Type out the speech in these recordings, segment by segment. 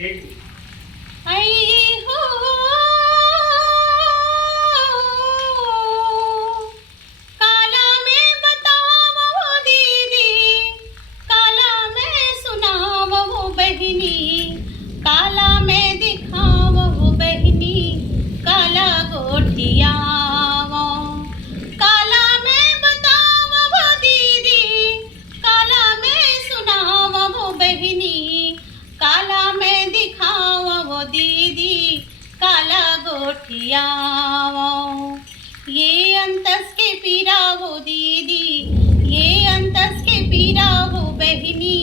आई हो काला में बताव वो दीदी, काला में सुनाव वो बहिनी, काला में दिखाव वो बहिनी, काला गोठियाव। काला में बताव वो दीदी, काला में सुनाव वो बहिनी, काला में दिखाव वो दीदी, काला गोठियाव। ये अंतस के पीरा वो दीदी, ये अंतस के पीरा वो बहिनी,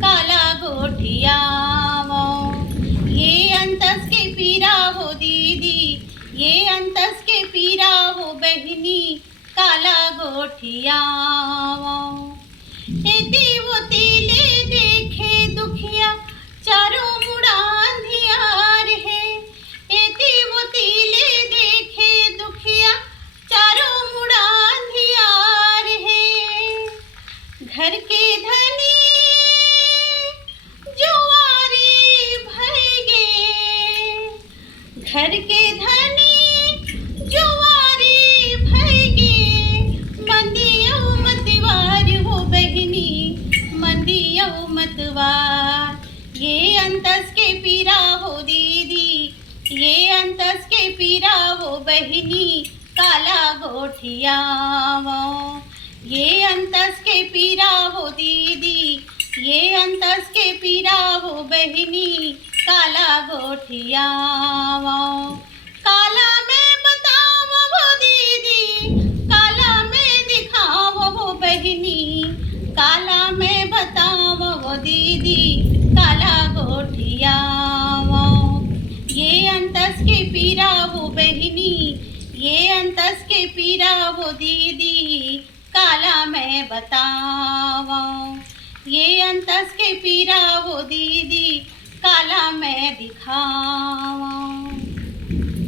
काला गोठियाव। ये अंतस के पीरा वो दीदी, ये अंतस के पीरा वो बहिनी, काला गोठियाव। एती वो तिले देखे दुखिया, चारों मुड़ा अंधियार है। एती वो तिले देखे दुखिया, चारों मुड़ा अंधियार है। घर के धनी जुआरी भइगे, घर के धनी जुआरी भइगे, मंदियौ मतवार हो बहिनी, मंदियौ मतवार। ये अंतस के पीरा हो दीदी, ये अंतस के पीरा हो बहिनी, काला गोठियाव। ये अंतस के पीरा हो दीदी, ये अंतस के पीरा हो बहिनी, काला गोठियाव। काला में बताव वो दीदी, काला में दिखाव वो बहिनी, काला में बताव वो दीदी, काला गोठियाव। ये अंतस के पीरा वो बहिनी, ये अंतस के पीरा वो दीदी, काला में बताव। ये अंतस के पीरा वो दीदी, काला में दिखाव।